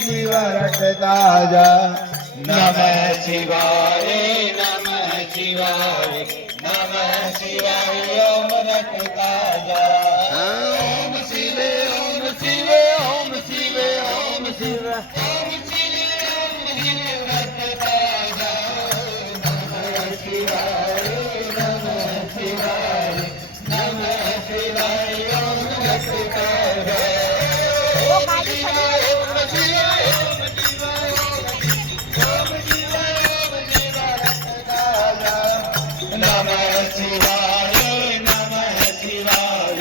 जीव रटता जा। नमः शिवाय नमः शिवाय नमः शिवाय ओम रटता जा। ओम शिवे ओम शिवे ओम शिवे ओम शिवे ओम शिवे ओम शिवे रटता जा। नमः शिवाय नमः शिवाय नमः शिवाय ओम रटता जा। ओम शिवाय ओम शिवाय ओम शिवाय ओम शिवाय ओम शिवाय रटता जा। नमः शिवाय नमः शिवाय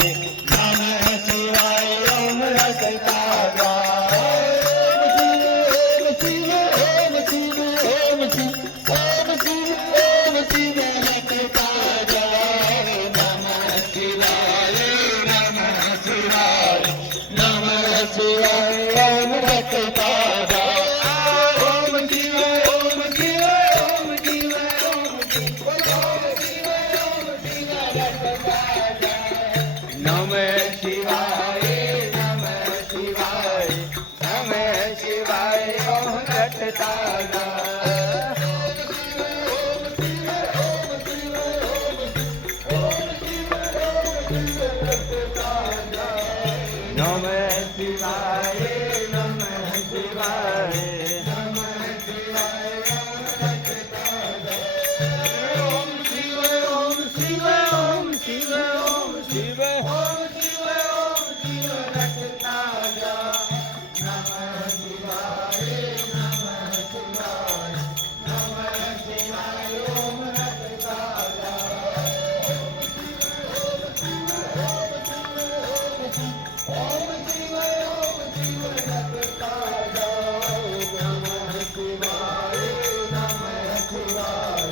नमः शिवाय ओम रटता जा। ओम शिवे ओम शिवे ओम शिवे ओम शिवे ओम शिवे रटता जा। नमः शिवाय नमः शिवाय नमः शिवाय ओम रटता जा। ओम शिवे ओम शिवे ओम शिवे ओम शिवे ओम शिवे रटता जा। नमः शिवाय नमः शिवाय नमः शिवाय ओम रटता जा। नमः शिवाय नमः शिवाय नमः शिवाय ओम रटता जा। ओम शिवे ओम शिवे ओम शिवे ओम शिवे ओम शिवे ओम शिवे रटता जा। नमः शिवाय नमः शिवाय नमः शिवाय ओम रटता जा। ओम शिवे रटता जा। नमः शिवाय नमः शिवाय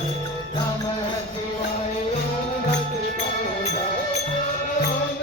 नमः शिवाय ओम रटता जा। ओम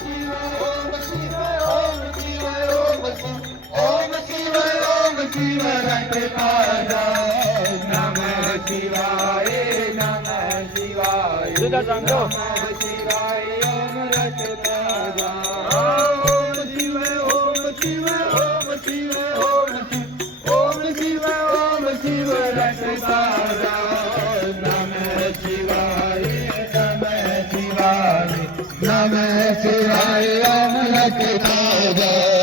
शिवे ओम शिवे ओम शिवे ओम शिवे ओम शिवे ओम शिवे रटता जा। नमः शिवाय नमः शिवाय नमः शिवाय ओम रटता जा। नमः शिवाय ओम रटता जा। ओम शिवे ओम शिवे ओम शिवे ओम शिवे ओम शिवे ओम शिवे रटता जा। नमः शिवाय नमः शिवाय नमः शिवाय ओम रटता जा।